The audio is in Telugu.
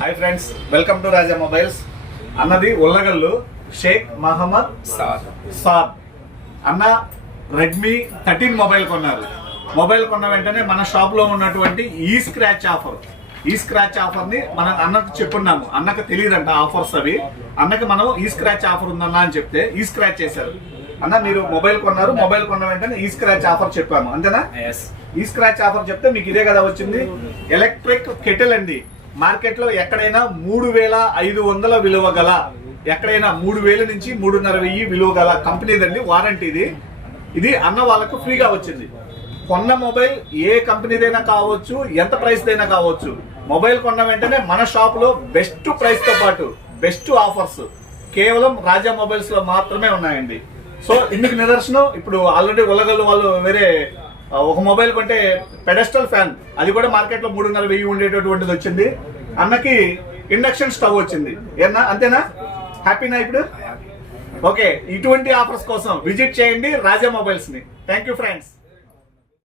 Hi friends, welcome to Raja mobiles. అన్నది ఉల్లగల్లు షేక్ మహమ్మద్ సాద్ అన్న రెడ్మీ 13 మొబైల్ కొన్నారు. మొబైల్ కొన్న వెంటనే మన షాప్ లో ఉన్నటువంటి ఈ స్క్రాచ్ ఆఫర్ ని మనం అన్నకు చెప్పున్నాము. అన్నకు తెలియదంట ఆఫర్స్ అవి. అన్నకి మనం ఈ స్క్రాచ్ ఆఫర్ ఉందన్నా అని చెప్తే ఈ స్క్రాచ్ చేశారు. అన్న మీరు మొబైల్ కొన్నారు, మొబైల్ కొన్న వెంటనే ఈ స్క్రాచ్ ఆఫర్ చెప్పాము, అంతేనా? ఈ స్క్రాచ్ ఆఫర్ చెప్తే మీకు ఇదే కదా వచ్చింది. ఎలక్ట్రిక్ కెటిల్ అండి. మార్కెట్ లో ఎక్కడైనా 3500 విలువ గల, ఎక్కడైనా 3000 నుంచి 3500 విలువ గల కంపెనీదండి. వారంటీ ఇది అన్న వాళ్ళకు ఫ్రీగా వచ్చింది. కొన్న మొబైల్ ఏ కంపెనీదైనా కావచ్చు, ఎంత ప్రైస్ దైనా కావచ్చు. మొబైల్ కొన్న వెంటనే మన షాప్ లో బెస్ట్ ప్రైస్ తో పాటు బెస్ట్ ఆఫర్స్ కేవలం రాజా మొబైల్స్ లో మాత్రమే ఉన్నాయండి. సో ఇందుకు నిదర్శనం ఇప్పుడు ఆల్రెడీ ఉల్లగల్లు వాళ్ళు వేరే ఒక మొబైల్ కొంటే పెడెస్టల్ ఫ్యాన్, అది కూడా మార్కెట్ లో 3500 ఉండేటటువంటిది వచ్చింది. అన్నకి ఇండక్షన్ స్టవ్ వచ్చింది. ఏనా, అంతేనా? హ్యాపీనా ఇప్పుడు? ఓకే, ఇటువంటి ఆఫర్స్ కోసం విజిట్ చేయండి రాజా మొబైల్స్ ని. Thank you friends.